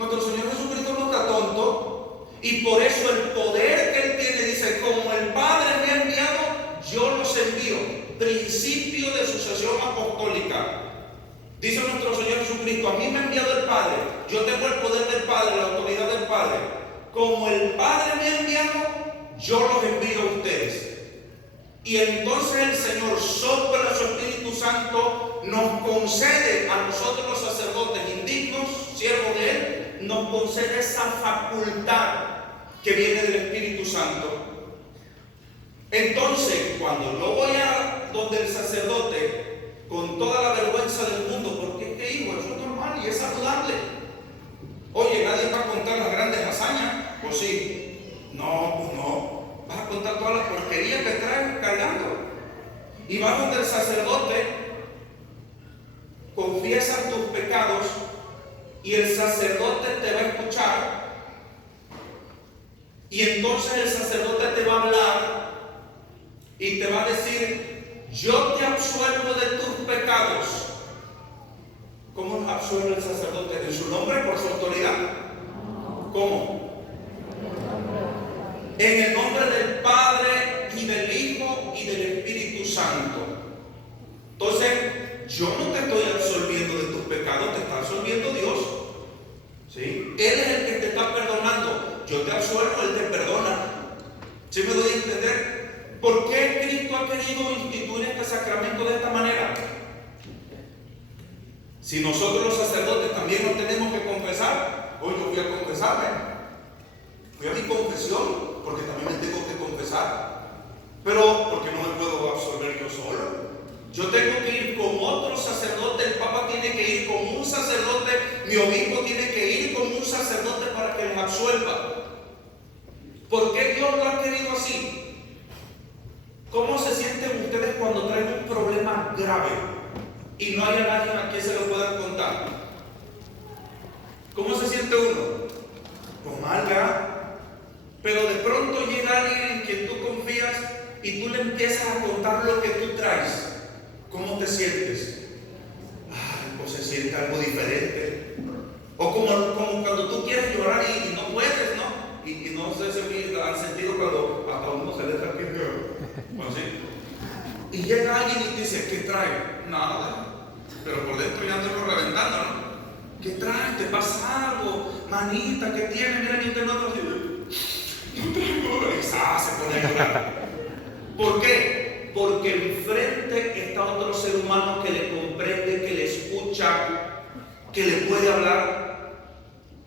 Nuestro Señor Jesucristo no está tonto, y por eso el poder que Él tiene, dice, como el Padre me ha enviado, yo los envío. Principio de sucesión apostólica. Dice nuestro Señor Jesucristo, a mí me ha enviado el Padre, yo tengo el poder del Padre, la autoridad del Padre. Como el Padre me ha enviado, yo los envío a ustedes. Y entonces el Señor sopla su Espíritu Santo, nos concede a nosotros los sacerdotes indignos, siervos de Él, nos concede esa facultad que viene del Espíritu Santo. Entonces, cuando yo voy a donde el sacerdote, con toda la vergüenza del mundo, porque es que hijo, eso es normal y es saludable. Oye, nadie va a contar las grandes hazañas, ¿o sí? No, pues no. Vas a contar todas las porquerías que traes cargando. Y vas donde el sacerdote, confiesas tus pecados y el sacerdote te va a escuchar. Y entonces el sacerdote te va a hablar y te va a decir, yo te absuelvo de tus pecados. ¿Cómo nos absuelve el sacerdote? ¿En su nombre, por su autoridad? ¿Cómo? En el nombre del Padre y del Hijo y del Espíritu Santo. Entonces, yo no te estoy absolviendo de tus pecados, te está absolviendo Dios. ¿Sí? Él es el que te está perdonando. Yo te absuelvo, Él te perdona. ¿Sí me doy a entender? ¿Por qué Cristo ha querido instituir este sacramento de esta manera? Si nosotros los sacerdotes también nos tenemos que confesar, hoy yo fui a confesarme. Fui a mi confesión, porque también me tengo que confesar. Pero, porque no me puedo absolver yo solo. Yo tengo que ir con otro sacerdote, el Papa tiene que ir con un sacerdote, mi obispo tiene que ir con un sacerdote para que les absuelva. ¿Por qué Dios lo ha querido así? ¿Cómo se sienten ustedes cuando traen un problema grave y no haya nadie a quien se lo puedan contar? ¿Cómo se siente uno? Pues mal, ¿verdad? Pero de pronto llega alguien en quien tú confías y tú le empiezas a contar lo que tú traes. ¿Cómo te sientes? Ay, pues se siente algo diferente. O como cuando tú quieres llorar y no puedes, ¿no? Y no sé si han sentido cuando hasta uno se le trae aquí, así. Y llega alguien y dice, ¿qué trae? Nada. Pero por dentro ya ando reventando, ¿no? ¿Qué trae? ¿Te pasa algo? Manita, ¿qué tiene? Mira, yo tengo otro. Se pone a llorar. ¿Por qué? Porque enfrente está otro ser humano que le comprende, que le escucha, que le puede hablar.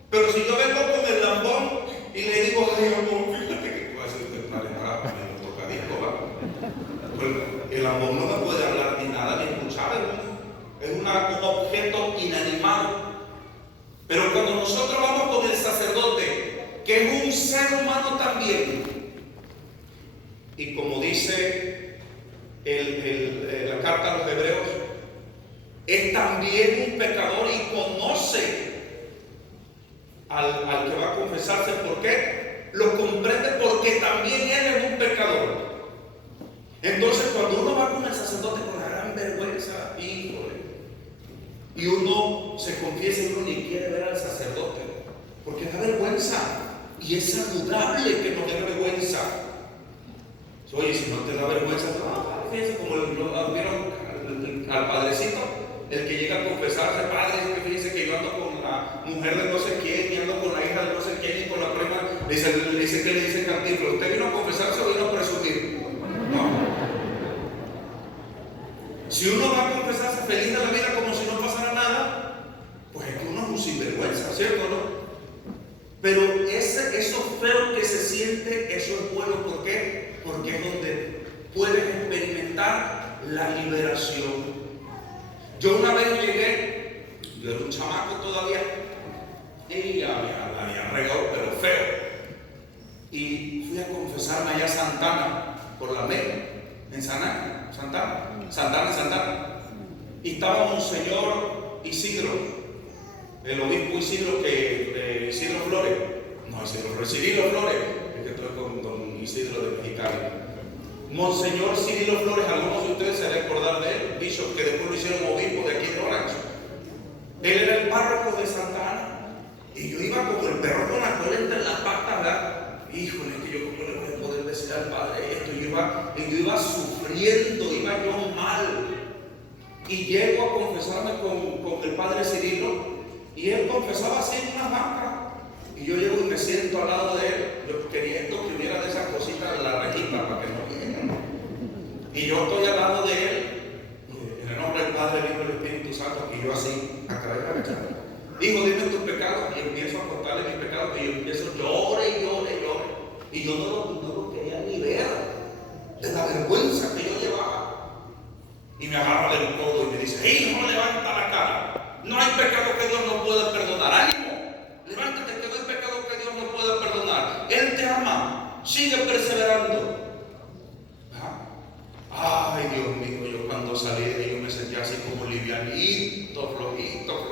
Pero si yo vengo con el lambón y le digo, ay amor, fíjate que tú vas a ser tan enamorado, me tocadito, ¿va? Pues el lambón no me puede hablar ni nada, ni escuchar, es un objeto inanimado. Pero cuando nosotros vamos con el sacerdote, que es un ser humano también, y como dice la carta a los Hebreos, es también un pecador y conoce al que va a confesarse. ¿Por qué? Lo comprende porque también él es un pecador. Entonces cuando uno va con el sacerdote con la gran vergüenza, híjole, y uno se confiesa y uno ni quiere ver al sacerdote porque da vergüenza, y es saludable que no dé vergüenza. Oye, si no te da vergüenza, no, fíjense como vieron al padrecito, el que llega a confesarse, padre, fíjense que yo ando con la mujer de no sé quién, y ando con la hija de no sé quién, y con la prima, le dice que le dice Cantinflas, ¿usted vino a confesarse o vino a presumir? No. Si uno va a confesarse feliz de la vida como si no pasara nada, pues es que uno es un sinvergüenza, ¿cierto, no? Pero eso feo que se siente, eso es bueno. ¿Por qué? Porque es donde puedes experimentar la liberación. Yo una vez llegué, yo era un chamaco todavía, y ya había regado, pero feo. Y fui a confesarme allá a Santana, por la Mega, en Santana. Y estaba Monseñor Isidro, el obispo Isidro, Isidro Flores, Cirilo Flores, es que estoy con don Isidro de Mexicali. Monseñor Cirilo Flores, algunos de ustedes se recordarán de él, bishop, que después lo hicieron obispo de aquí de Orange. Él era el párroco de Santa Ana, y yo iba Y él confesaba así en una banca. Y yo llego y me siento al lado de él, yo queriendo que hubiera de esas cositas de la rejita para que no lleguen. Y yo estoy al lado de él, en el nombre del Padre, del Hijo y del Espíritu Santo, y yo así, a través de la ventana. Digo, dime tus pecados, y empiezo a contarle mis pecados, y yo empiezo, llore. Y yo no lo quería ni ver, de la vergüenza que yo llevaba. Y me agarra del codo y me dice, hijo, levanta la cara. No hay pecado que Dios no pueda perdonar. ¡Ánimo! Levántate, que no hay pecado que Dios no pueda perdonar. Él te ama, sigue perseverando. Ay, Dios mío, yo cuando salí de ahí yo me sentía así como livianito, flojito,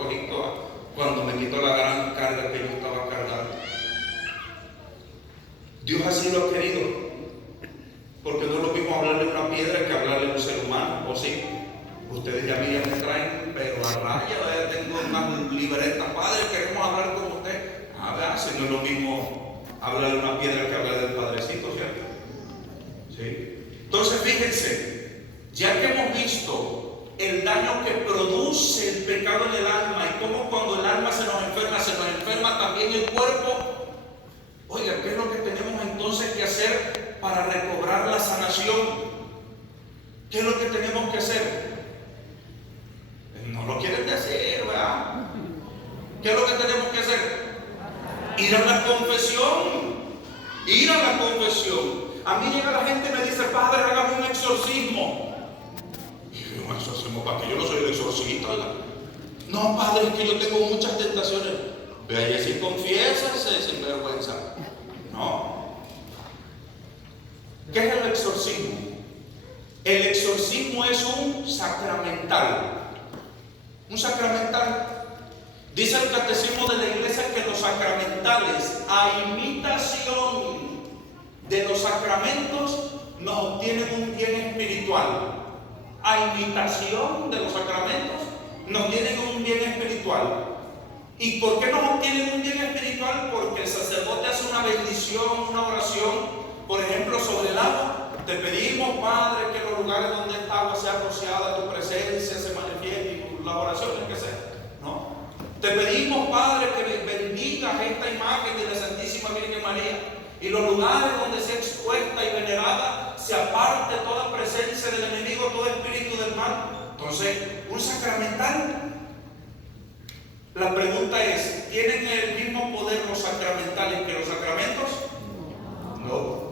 cuando me quitó la gran carga que yo estaba cargando. Dios así lo ha querido, porque no es lo mismo hablarle a una piedra que hablarle a un ser humano, o sí. Ustedes ya me traen, pero a raya, tengo una libreta, padre, queremos hablar con usted. A ver, si no es lo mismo hablarle a una piedra que hablarle al Padrecito, ¿cierto? ¿Sí? Entonces fíjense, ya que hemos visto el daño que produce el pecado en el alma y cómo cuando el alma se nos enferma también el cuerpo. Oiga, ¿qué es lo que tenemos entonces que hacer para recobrar la sanación? ¿Qué es lo que tenemos que hacer? No lo quieren decir, ¿verdad? ¿Qué es lo que tenemos que hacer? Ir a la confesión. A mí llega la gente y me dice, padre, hágame un exorcismo. Y yo, ¿un exorcismo para qué? Yo no soy el exorcista, ¿verdad? No, padre, es que yo tengo muchas tentaciones. Ve y si confiésase sin vergüenza. No. ¿Qué es el exorcismo? El exorcismo es un sacramental. Un sacramental. Dice el catecismo de la iglesia que los sacramentales, a imitación de los sacramentos, nos obtienen un bien espiritual. A imitación de los sacramentos, nos tienen un bien espiritual. ¿Y por qué nos obtienen un bien espiritual? Porque el sacerdote hace una bendición, una oración, por ejemplo, sobre el agua. Te pedimos, Padre, que en los lugares donde esta agua sea rociada, tu presencia se manifieste, y las oraciones que sea, ¿no? Te pedimos, Padre, que bendigas esta imagen de la Santísima Virgen María, y los lugares donde sea expuesta y venerada, se aparte toda presencia del enemigo, todo espíritu del mal. Entonces, un sacramental. La pregunta es, ¿tienen el mismo poder los sacramentales que los sacramentos? No.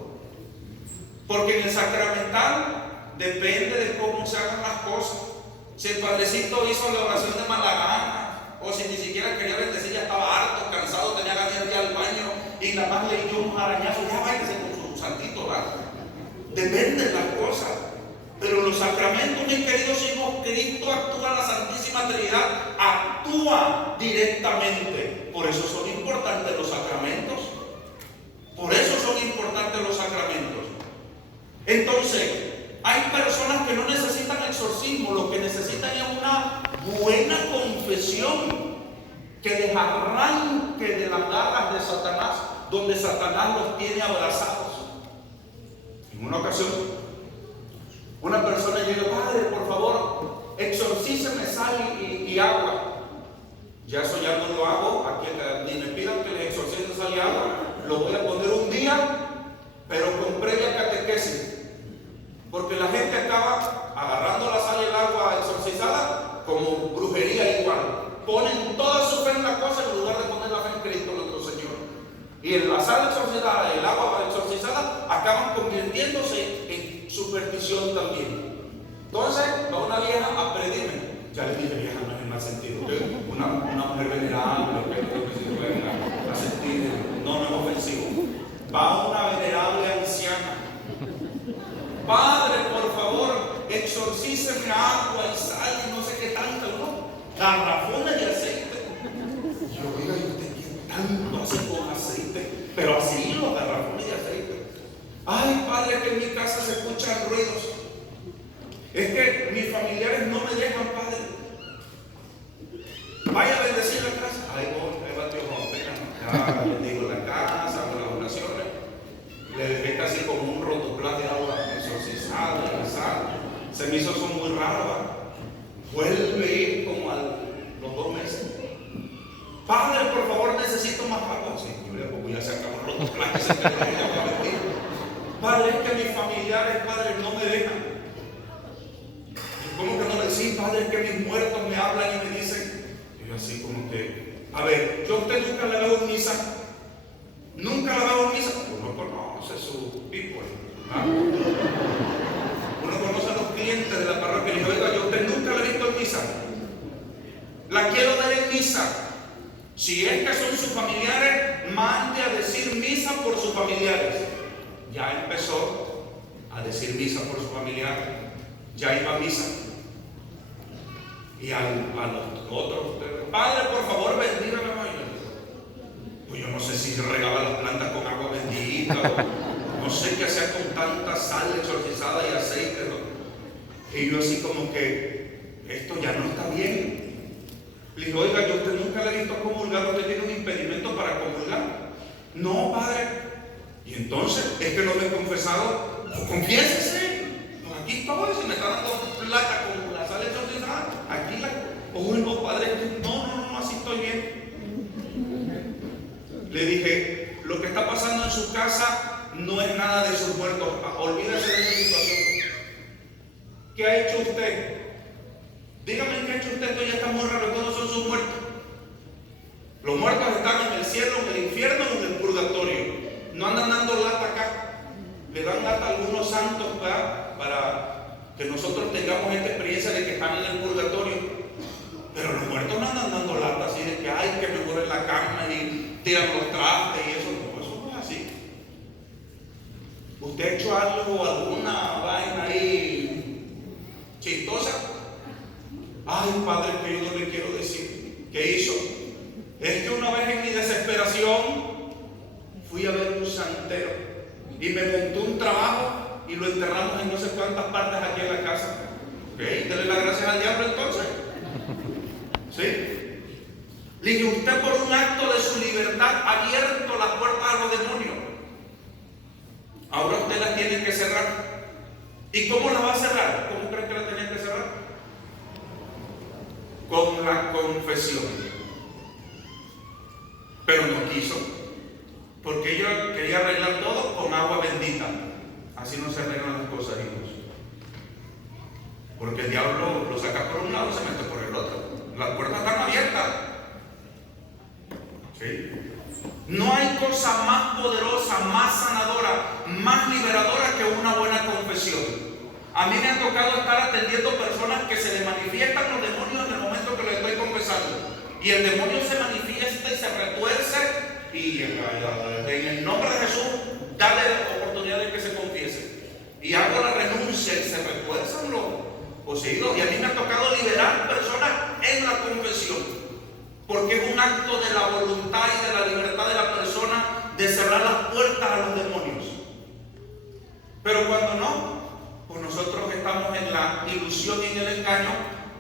Porque en el sacramental depende de cómo se hagan las cosas. Si el padrecito hizo la oración de mala gana, o si ni siquiera quería bendecir, ya estaba harto, cansado, tenía ganas de ir al baño y nada más le dio un arañazo, ya váyase con su santito, ¿verdad? Depende de las cosas. Pero los sacramentos, mis queridos hijos, Cristo actúa, la Santísima Trinidad actúa directamente. Por eso son importantes los sacramentos. Entonces, hay personas que no necesitan exorcismo, lo que necesitan es una buena confesión que les arranque de las garras de Satanás, donde Satanás los tiene abrazados. En una ocasión, una persona llega: padre, por favor, exorcíceme sal y agua. Ya eso ya no lo hago, aquí ni me pidan que les exorcice sal y agua, lo voy a poner un día, pero con previa catequesis, porque la gente acaba agarrando la sal y el agua exorcizada como brujería igual. Ponen toda su fe en la cosa en lugar de poner la fe en Cristo nuestro Señor. Y en la sal exorcizada y el agua exorcizada acaban convirtiéndose en superstición también. Entonces, va una vieja a pedirme. Ya le dije, vieja, no es en mal sentido. Una mujer venerable, a sentir, no es ofensivo. Va una venerable anciana. Padre, por favor, exorcíceme agua y sal y no sé qué tanto, ¿no? Garrafones de aceite. Yo, oiga, ¿y usted quiere tanto así con aceite? Pero así los garrafones de aceite. Ay, padre, que en mi casa se escuchan ruidos. Es que mis familiares no me dejan, padre. Vaya a bendecir la casa. Ahí voy, ahí va tío Juan, venga. Ya bendigo la casa, hago las oraciones. Le dejé casi como un rotoplas de agua exorcizado, la sal. Se me hizo eso muy raro, ¿va? Vuelve a ir como a los 2 meses. Padre, por favor, necesito más agua. Sí, Julia, pues ya se acabaron los planes. Padre, es que mis familiares, Padre, no me dejan. ¿Cómo que no le decís? Padre, es que mis muertos me hablan y me dicen. Y yo así como que, a ver, yo a usted nunca la veo en misa. Nunca la veo en misa. Uno conoce su people. ¿Ah? Uno conoce a los clientes de la parroquia. Y dice, oiga, yo a usted nunca la he visto en misa. La quiero ver en misa. Si es que son sus familiares, mande a decir misa por sus familiares. Ya empezó a decir misa por sus familiares. Ya iba a misa. Y a los otros, Padre, por favor, bendígame. Pues yo no sé si regaba las plantas con agua bendita, o no sé qué hacía con tanta sal exorcizada y aceite, ¿no? Y yo así como que, esto ya no está bien. Le dije, oiga, yo a usted nunca le he visto comulgar, usted tiene un impedimento para comulgar. No, Padre. Y entonces, es que no me he confesado. Pues confiésese. Pues aquí estoy, si me está dando plata con la sal exorcizada, aquí la. Oh, no, Padre, no, así estoy bien. Le dije, lo que está pasando en su casa no es nada de sus muertos. Olvídese de esa situación. ¿Qué ha hecho usted? Dígame qué ha hecho usted. Esto ya está muy raro. Estos no son sus muertos. Los muertos están en el cielo, en el infierno o en el purgatorio. No andan dando lata acá. Le dan lata a algunos santos para que nosotros tengamos esta experiencia de que están en el purgatorio. Pero los muertos no andan dando lata así de que ay, que me muero en la cama y tiran los trastes y eso. No, eso no es así. ¿Usted ha hecho algo, alguna vaina ahí chistosa? Ay, Padre, que yo no le quiero decir. ¿Qué hizo? Es que una vez en mi desesperación fui a ver un santero y me montó un trabajo y lo enterramos en no sé cuántas partes aquí en la casa. ¿Ok? Dele las gracias al diablo entonces. ¿Sí? Le dije, usted por un acto de su libertad ha abierto las puertas a los demonios. Ahora usted las tiene que cerrar. ¿Y cómo las va a cerrar? ¿Cómo creen que las tenía que cerrar? Con la confesión. Pero no quiso, porque ella quería arreglar todo con agua bendita. Así no se arreglan las cosas, hijos. Porque el diablo lo saca por un lado y se mete por el otro. Las puertas están abiertas. ¿Sí? No hay cosa más poderosa, más sanadora, más liberadora que una buena confesión. A mí me ha tocado estar atendiendo personas que se le manifiestan los demonios en el momento que les estoy confesando. Y el demonio se manifiesta y se retuerce. Y en el nombre de Jesús, dale la oportunidad de que se confiese. Y hago la renuncia y se retuerzan los poseídos. Y a mí me ha tocado liberar personas en la confesión. Porque es un acto de la voluntad y de la libertad de la persona de cerrar las puertas a los demonios. Pero cuando no, pues nosotros estamos en la ilusión y en el engaño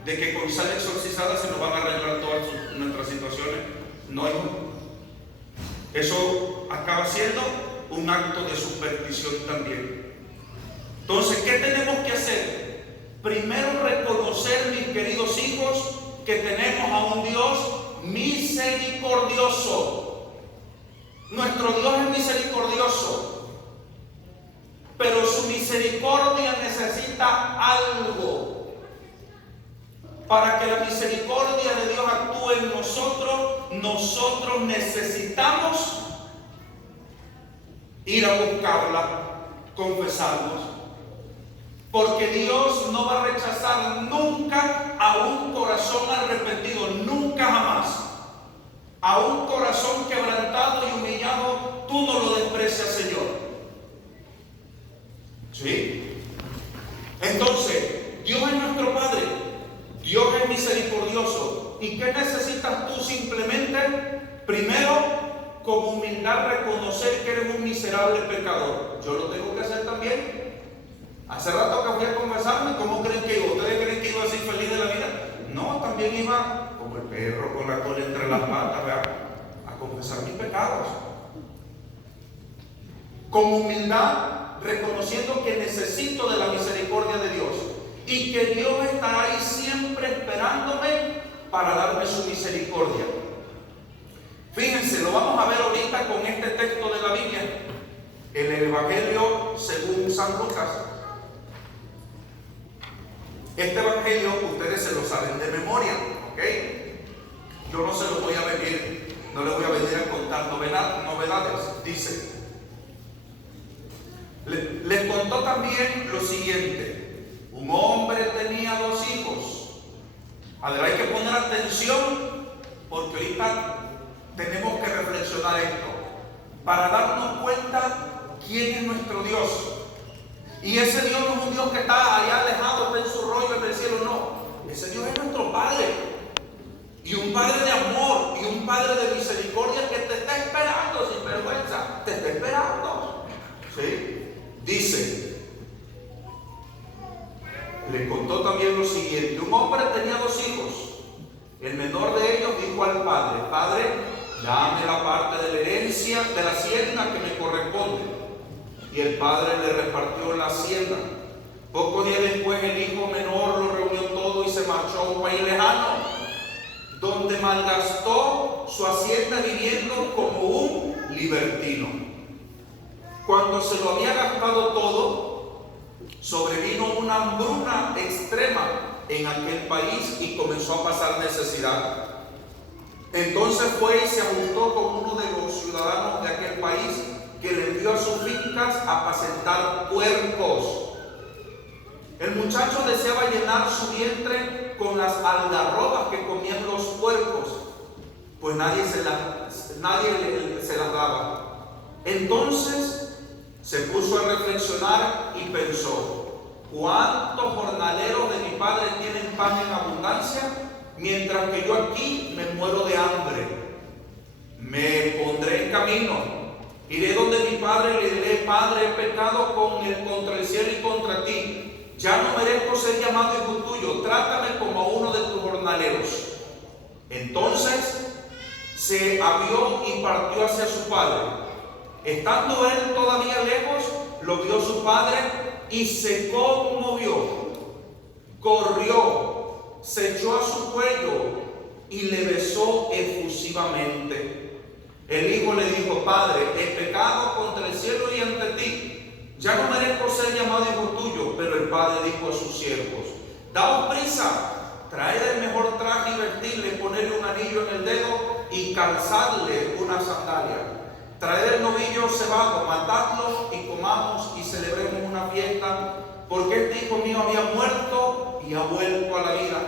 de que con sal exorcizada se nos van a arreglar todas nuestras situaciones. No, hijo. Eso acaba siendo un acto de superstición también. Entonces, ¿qué tenemos que hacer? Primero, reconocer, mis queridos hijos, que tenemos a un Dios misericordioso. Nuestro Dios es misericordioso, pero su misericordia necesita algo. Para que la misericordia de Dios actúe en nosotros, nosotros necesitamos ir a buscarla, confesarnos. Porque Dios no va a rechazar nunca a un corazón arrepentido, nunca jamás. A un corazón quebrantado y humillado, tú no lo desprecias, Señor. ¿Sí? Entonces, Dios es nuestro Padre. Dios es misericordioso. ¿Y qué necesitas tú simplemente? Primero, con humildad reconocer que eres un miserable pecador. Yo lo tengo que hacer también. Hace rato que fui a confesarme, ¿cómo creen que iba? ¿Ustedes creen que iba así feliz de la vida? No, también iba como el perro con la cola entre las patas, ¿verdad? A confesar mis pecados. Con humildad, reconociendo que necesito de la misericordia de Dios. Y que Dios está ahí siempre esperándome para darme su misericordia. En el Evangelio según San Lucas, este Evangelio ustedes se lo saben de memoria, ¿ok? Yo no se lo voy a venir, no les voy a venir a contar novedades. Dice, les contó también lo siguiente: un hombre tenía 2 hijos. A ver, hay que poner atención porque ahorita tenemos que reflexionar esto para darnos cuenta quién es nuestro Dios. Y ese Dios no es un Dios que está allá alejado, está en su rollo en el cielo, no. Ese Dios es nuestro Padre. Y un Padre de amor y un Padre de misericordia que te está esperando sin vergüenza. Te está esperando. ¿Sí? Dice, le contó también lo siguiente: un hombre tenía 2 hijos. El menor de ellos dijo al padre: Padre, dame la parte de la herencia, de la hacienda que me corresponde. Y el padre le repartió la hacienda. Pocos días después el hijo menor lo reunió todo y se marchó a un país lejano, donde malgastó su hacienda viviendo como un libertino. Cuando se lo había gastado todo, sobrevino una hambruna extrema en aquel país y comenzó a pasar necesidad. Entonces fue y se juntó con uno de los ciudadanos de aquel país, que le envió a sus fincas a apacentar puercos. El muchacho deseaba llenar su vientre con las algarrobas que comían los puercos, pues nadie se las daba. Entonces se puso a reflexionar y pensó: ¿cuántos jornaleros de mi padre tienen pan en abundancia, mientras que yo aquí me muero de hambre? Me pondré en camino. Iré donde mi padre y le diré: Padre, he pecado contra el cielo y contra ti. Ya no merezco ser llamado hijo tuyo. Trátame como a uno de tus jornaleros. Entonces se avió y partió hacia su padre. Estando él todavía lejos, lo vio su padre y se conmovió. Corrió, se echó a su cuello y le besó efusivamente. El hijo le dijo: Padre, he pecado contra el cielo y ante ti. Ya no merezco ser llamado hijo tuyo. Pero el padre dijo a sus siervos: Daos prisa, traed el mejor traje y vestirle, ponedle un anillo en el dedo y calzadle una sandalia. Traed el novillo cebado, matadlo y comamos y celebremos una fiesta, porque este hijo mío había muerto y ha vuelto a la vida.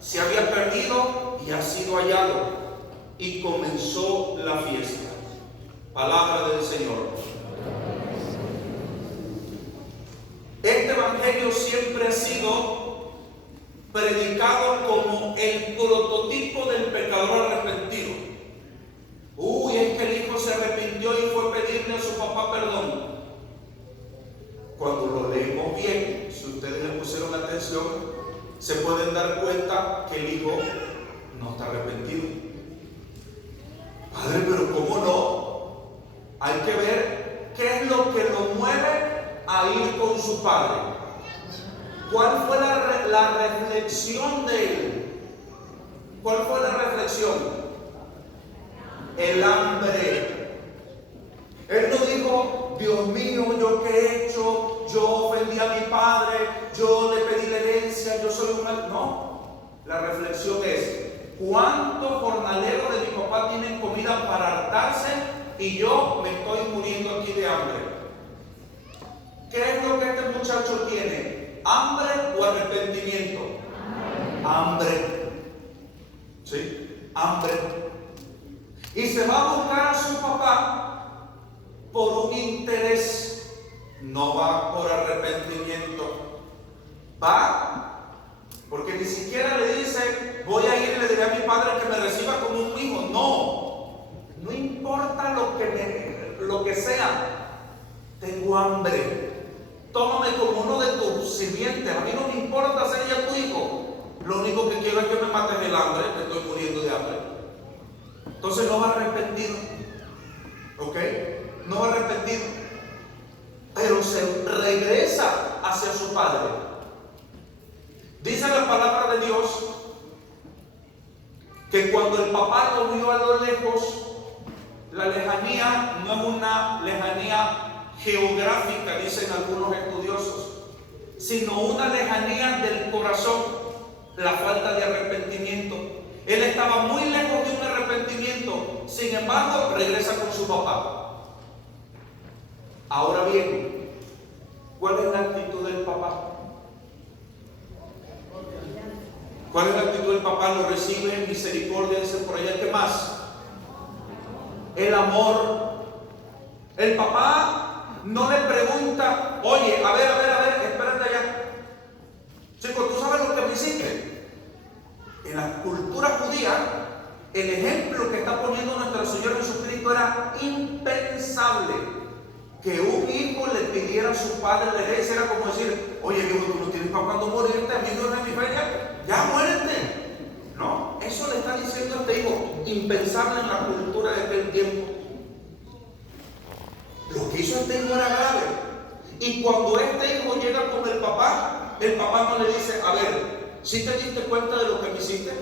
Se había perdido y ha sido hallado. Y comenzó la fiesta. Palabra del Señor. Este evangelio siempre ha sido predicado como el prototipo del pecador arrepentido. Uy, es que el hijo se arrepintió y fue a pedirle a su papá perdón. Cuando lo leemos bien, si ustedes le pusieron atención, se pueden dar cuenta que el hijo no está arrepentido. Padre, pero ¿cómo no? Hay que ver qué es lo que lo mueve a ir con su padre. ¿Cuál fue la reflexión de él? ¿Cuál fue la reflexión? El hambre. Él no dijo: Dios mío, ¿yo qué he hecho? Yo ofendí a mi padre, yo le pedí la herencia, yo soy un mal. No. La reflexión es: ¿cuántos jornaleros de mi papá tienen comida para hartarse y yo me estoy muriendo aquí de hambre? ¿Qué es lo que este muchacho tiene? ¿Hambre o arrepentimiento? Hambre. ¿Sí? Hambre. Y se va a buscar a su papá por un interés. No va por arrepentimiento. Va porque ni siquiera le dice: voy a ir y le diré a mi padre que me reciba como un hijo. No importa lo que sea. Tengo hambre. Tómame como uno de tus sirvientes. A mí no me importa ser ya tu hijo. Lo único que quiero es que me maten el hambre. Me estoy muriendo de hambre. Entonces no va a arrepentir. ¿Ok? No va a arrepentir. Pero se regresa hacia su padre. Dice la palabra de Dios que cuando el papá lo vio a lo lejos, la lejanía no es una lejanía geográfica, dicen algunos estudiosos, sino una lejanía del corazón, la falta de arrepentimiento. Él estaba muy lejos de un arrepentimiento, sin embargo, regresa con su papá. Ahora bien, ¿cuál es la actitud del papá? ¿Cuál es la actitud del papá? Lo recibe en misericordia, dice por allá. ¿Qué más? El amor. El papá no le pregunta, oye, a ver, espérate allá. Chico, ¿tú sabes lo que me hiciste? En la cultura judía, el ejemplo que está poniendo nuestro Señor Jesucristo era impensable que un hijo le pidiera a su padre la herencia. Era como decir, oye, hijo, tú no tienes para cuándo morirte, a mí no es de mi feria, ya muérete. No, eso le está diciendo a este hijo, impensable en la cultura de aquel tiempo. Lo que hizo este hijo era grave. Y cuando este hijo llega con el papá no le dice, a ver, ¿sí te diste cuenta de lo que me hiciste?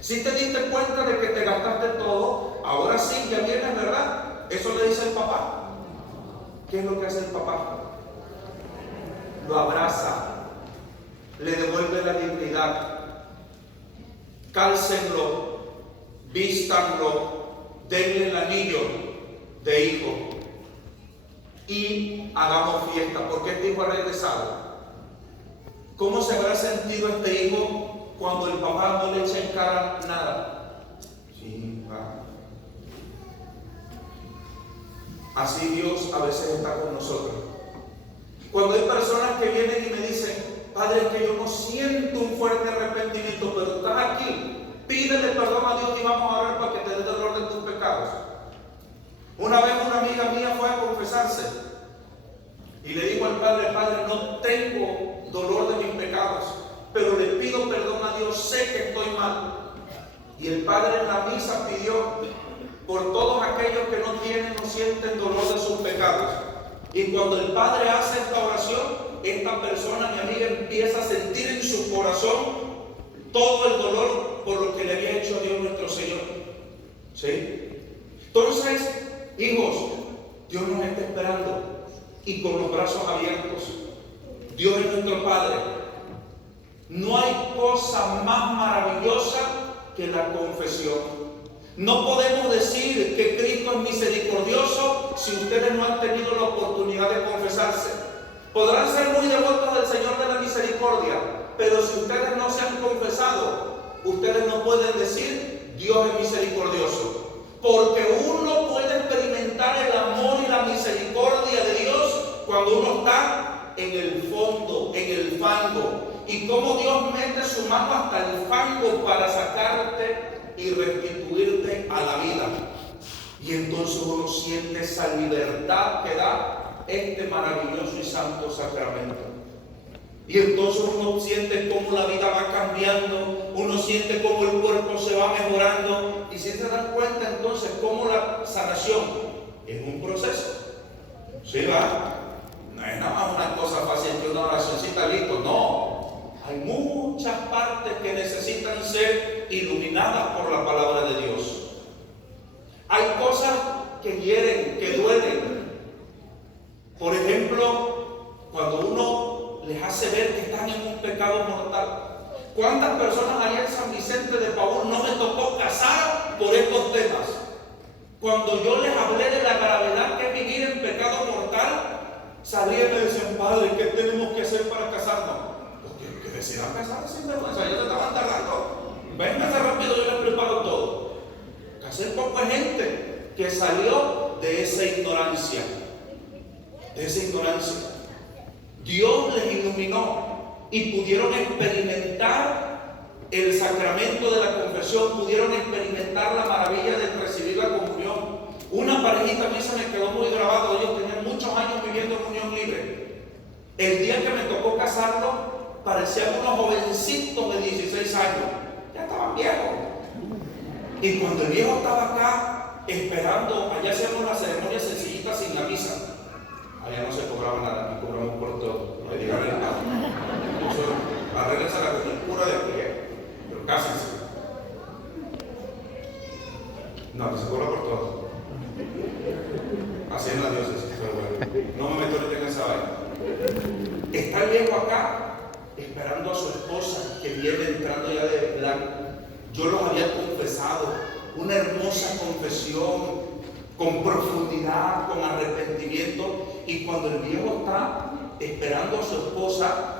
¿Sí te diste cuenta de que te gastaste todo? Ahora sí, ya vienes, ¿verdad? Eso le dice el papá. ¿Qué es lo que hace el papá? Lo abraza, le devuelve la dignidad, cálcenlo, vístanlo, denle el anillo de hijo y hagamos fiesta, porque este hijo ha regresado. ¿Cómo se habrá sentido este hijo cuando el papá no le echa en cara nada? Sí, va. Así Dios a veces está con nosotros. Cuando hay personas que vienen y me dicen, Padre, es que yo no siento un fuerte arrepentimiento, pero estás aquí, pídele perdón a Dios y vamos a orar para que te dé dolor de tus pecados. Una vez una amiga mía fue a confesarse y le dijo al Padre, Padre, no tengo dolor de mis pecados, pero le pido perdón a Dios, sé que estoy mal. Y el Padre en la misa pidió por todos aquellos que no tienen o sienten dolor de sus pecados. Y cuando el Padre hace esta oración, esta persona, mi amiga, empieza a sentir en su corazón todo el dolor por lo que le había hecho a Dios nuestro Señor. ¿Sí? Entonces, hijos, Dios nos está esperando y con los brazos abiertos. Dios es nuestro Padre. No hay cosa más maravillosa que la confesión. No podemos decir que Cristo es misericordioso si ustedes no han tenido la oportunidad de confesarse. Podrán ser muy devotos del Señor de la misericordia, pero si ustedes no se han confesado, ustedes no pueden decir Dios es misericordioso. Porque uno puede experimentar el amor y la misericordia de Dios cuando uno está en el fondo, en el fango. Y cómo Dios mete su mano hasta el fango para sacarte y restituirte a la vida. Y entonces uno siente esa libertad que da este maravilloso y santo sacramento. Y entonces uno siente cómo la vida va cambiando, uno siente cómo el cuerpo se va mejorando. Y si se dan cuenta entonces cómo la sanación es un proceso. ¿Sí va? No es nada más una cosa fácil que una oracióncita, listo, no. Hay muchas partes que necesitan ser iluminadas por la palabra de Dios. Hay cosas que hieren, que duelen. Por ejemplo, cuando uno les hace ver que están en un pecado mortal. ¿Cuántas personas allá en San Vicente de Paúl no me tocó casar por estos temas? Cuando yo les hablé de la gravedad que es vivir en pecado mortal, salían y me decían, Padre, ¿qué tenemos que hacer para casarnos? Que decidan casarse sin vergüenza, ya te estaban tardando. Vénganse rápido, yo les preparo todo. Hace poco hay gente que salió de esa ignorancia. Dios les iluminó y pudieron experimentar el sacramento de la confesión, pudieron experimentar la maravilla de recibir la comunión. Una parejita a mí se me quedó muy grabado, ellos tenían muchos años viviendo en unión libre. El día que me tocó casarlo, parecían unos jovencitos de 16 años, ya estaban viejos. Y cuando el viejo estaba acá esperando, allá hacíamos una ceremonia sencillita sin la misa. Allá no se cobraba nada, aquí cobramos por todo. No le digan nada. Arréglense la cultura de pie, pero cásense. No, que se cobra por todo. Así en la diócesis, pero bueno, no me meto ahorita en esa vaina. Está el viejo acá, esperando a su esposa, que viene entrando ya de blanco. Yo los había confesado, una hermosa confesión, con profundidad, con arrepentimiento. Y cuando el viejo está esperando a su esposa,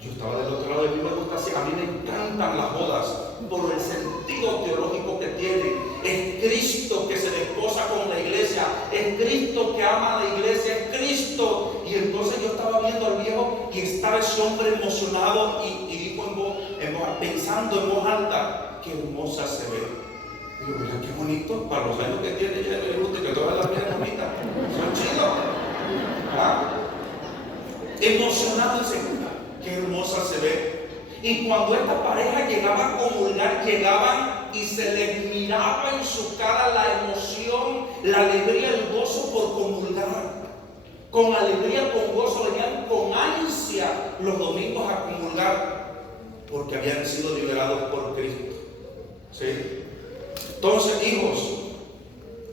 yo estaba del otro lado. A mí me gusta así, a mí me encantan las bodas por el sentido teológico que tienen. Es Cristo que se desposa con la iglesia, es Cristo que ama a la iglesia, es Cristo. Y entonces yo estaba viendo al viejo y estaba ese hombre emocionado y dijo pensando en voz alta: qué hermosa se ve. Y yo, mira qué bonito, para los años que tiene ya le gusta, que todas las vidas bonitas son chidos. ¿Ah? Emocionado, dice: qué hermosa se ve. Y cuando esta pareja llegaba a comulgar, llegaban y se les miraba en su cara la emoción, la alegría, el gozo por comulgar. Con alegría, con gozo, venían con ansia los domingos a comulgar, porque habían sido liberados por Cristo. ¿Sí? Entonces, hijos,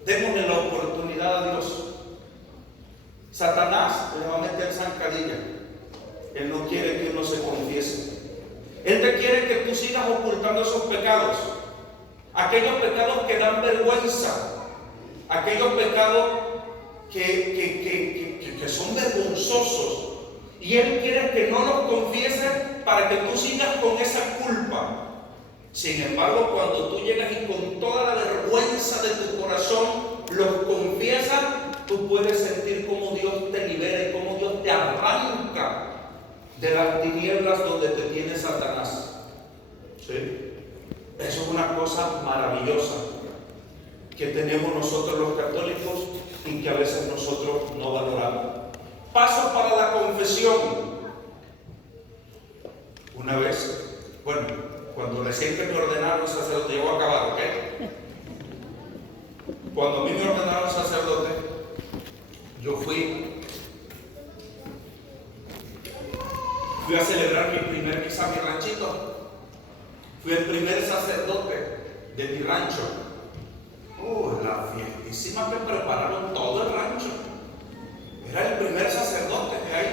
démosle la oportunidad a Dios. Satanás le va a meter zancadilla. Él no quiere que uno se confiese. Él te quiere que tú sigas ocultando esos pecados. Aquellos pecados que dan vergüenza. Aquellos pecados que son vergonzosos. Y Él quiere que no los confieses para que tú sigas con esa culpa. Sin embargo, cuando tú llegas y con toda la vergüenza de tu corazón los confiesas, tú puedes sentir cómo Dios te libera y cómo Dios te arranca de las tinieblas donde te tiene Satanás. ¿Sí? Eso es una cosa maravillosa que tenemos nosotros los católicos y que a veces nosotros no valoramos. Paso para la confesión. Una vez, cuando recién que me ordenaron sacerdote, llegó a acabar, ¿ok? Cuando a mí me ordenaron sacerdote, yo fui a celebrar mi primer misa a mi ranchito. Fui el primer sacerdote de mi rancho. La fiestísima que prepararon todo el rancho. Era el primer sacerdote de ahí.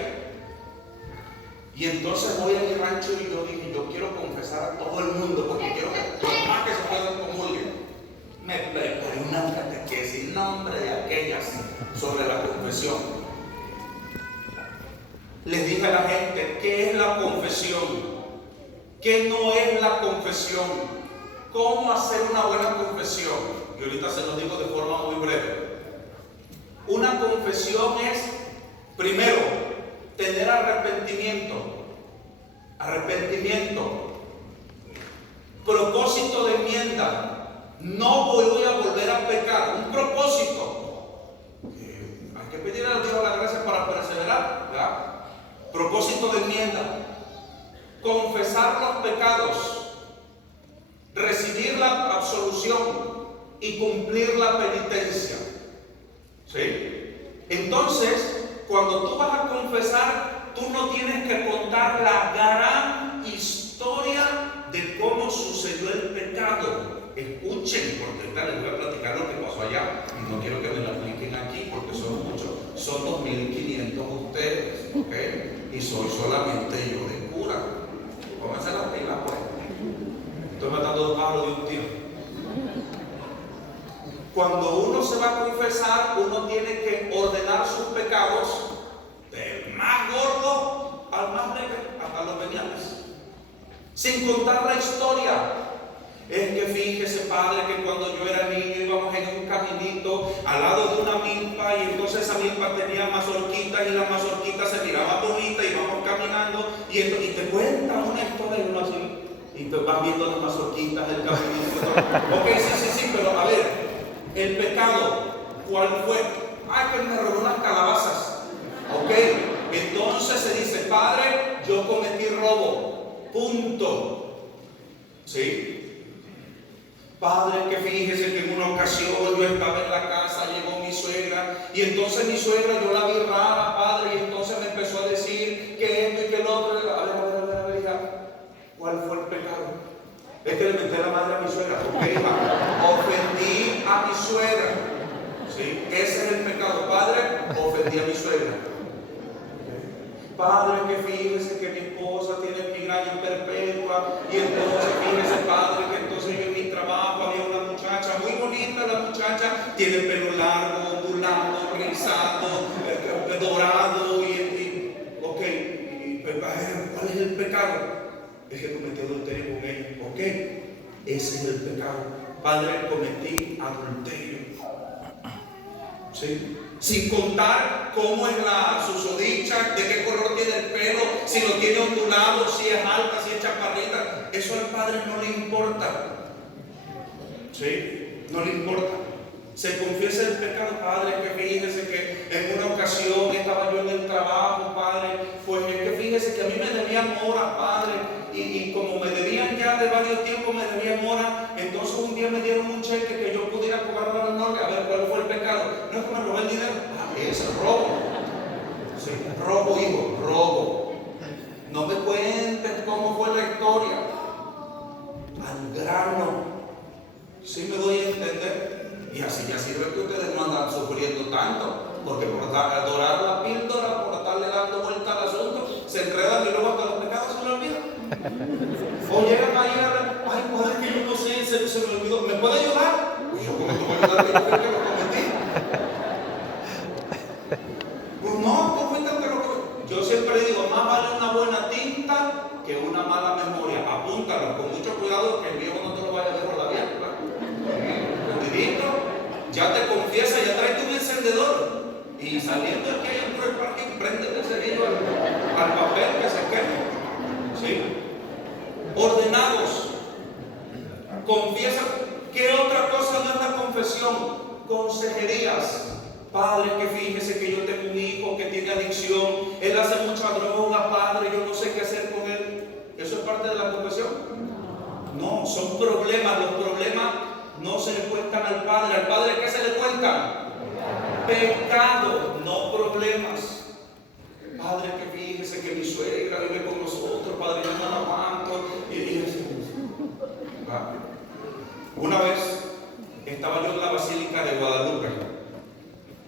Y entonces voy a mi rancho y yo dije: yo quiero confesar a todo el mundo, porque quiero que los más que se puedan comulguen. Me preparé una catequesis, nombre de aquellas, sobre la confesión. Les dije a la gente: ¿qué es la confesión? ¿Qué no es la confesión? ¿Cómo hacer una buena confesión? Y ahorita se los digo de forma muy breve. Una confesión es, primero, tener arrepentimiento. Propósito de enmienda: no voy a volver a pecar. Un propósito. Hay que pedir a Dios la gracia para perseverar, ¿verdad? Propósito de enmienda: confesar los pecados, recibir la absolución y cumplir la penitencia. ¿Sí? Entonces, cuando tú vas a confesar, tú no tienes que contar la gran historia de cómo sucedió el pecado. Escuchen, porque ahorita les voy a platicar lo que pasó allá y no quiero que me lo apliquen aquí porque son muchos. Son 2.500 ustedes, ¿ok? Y soy solamente yo de cura. Pónganse las pilas, pues. Estoy matando dos pájaros de un tiro. Cuando uno se va a confesar, uno tiene que ordenar sus pecados, del más gordo al más leve, hasta los veniales, sin contar la historia. Es que fíjese, padre, que cuando yo era niño íbamos en un caminito al lado de una milpa, y entonces esa milpa tenía mazorquitas y las mazorquitas se miraban bonitas, y vamos caminando y te cuentan una historia y uno así, y te vas viendo las mazorquitas del caminito. Ok, sí, pero a ver, el pecado, ¿cuál fue? Que me robó unas calabazas. Ok, entonces se dice: padre, yo cometí robo, punto. ¿Sí? Padre, que fíjese que en una ocasión yo estaba en la casa, llegó mi suegra, y entonces mi suegra yo la vi rara, padre, y entonces me empezó a decir que esto y que lo otro. A ver, hija, ¿cuál fue el pecado? Es que le metí la madre a mi suegra. Ok, ofendí a mi suegra. ¿Sí? Ese es el pecado. pedí a mi suegra. Padre, que fíjese que mi esposa tiene migraña perpetua, y entonces fíjese, Padre, que entonces yo en mi trabajo había una muchacha muy bonita, la muchacha tiene el pelo largo, ondulado, rizado, dorado, ok, ¿cuál es el pecado? Es que cometí adulterio con ella. Ok, ese es el pecado. Padre, cometí adulterio. ¿Sí? Sin contar cómo es la susodicha, de qué color tiene el pelo, si lo tiene ondulado, si es alta, si es chaparrita. Eso al Padre no le importa. ¿Sí? No le importa. Se confiesa el pecado. Padre, que fíjese que en una ocasión estaba yo en el trabajo, Padre, pues es que fíjese que a mí me debían horas, Padre, y como me debían ya de varios tiempos, me debían horas, entonces un día me dieron un cheque que yo pudiera cobrar a la menor. A ver, ¿cuál fue el pecado? No es que me robé el dinero. Es robo. Sí, robo, hijo, robo. No me cuentes cómo fue la historia. Al grano. ¿Sí me doy a entender? Y así ya sirve que ustedes no andan sufriendo tanto, porque por adorar la píldora, por estarle dando vuelta al asunto, se enredan y luego hasta los pecados se le olvidan. O llegan ahí a ver, ay, Padre, que yo no sé, se me olvidó. ¿Me puede ayudar? Pues yo, ¿cómo te voy a ayudar? Yo fui el que lo cometí. Pues no, tú fuiste el que lo cometí. Yo siempre digo, más vale una buena tinta que una mala memoria. Apúntalo con mucho cuidado, que el viejo no te lo vaya a ver por la vieja. Ya te confiesa, ya trae tu encendedor, y saliendo aquí por el parque, prende el cerillo al papel que se queme. ¿Sí? Ordenados. Confiesa. ¿Qué otra cosa no es la confesión? Consejerías. Padre, que fíjese que yo tengo un hijo que tiene adicción, él hace mucha droga, Padre, yo no sé qué hacer con él. ¿Eso es parte de la confesión? No, son problemas. Los problemas no se le cuentan al Padre. ¿Al Padre qué se le cuentan? Pecado, no problemas. Padre, que fíjese que mi suegra vive con nosotros, Padre, yo no la aguanto. Una vez estaba yo en la Basílica de Guadalupe.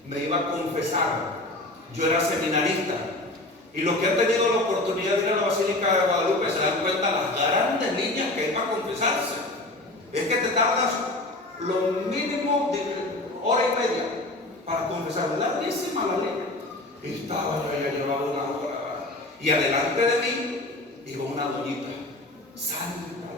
Me iba a confesar. Yo era seminarista. Y los que han tenido la oportunidad de ir a la Basílica de Guadalupe se dan cuenta de las grandes líneas que hay para confesarse. Es que te tardas lo mínimo de hora y media para confesar. Larguísima la línea. Y estaba yo, ya llevaba una hora. Y adelante de mí iba una doñita, santa,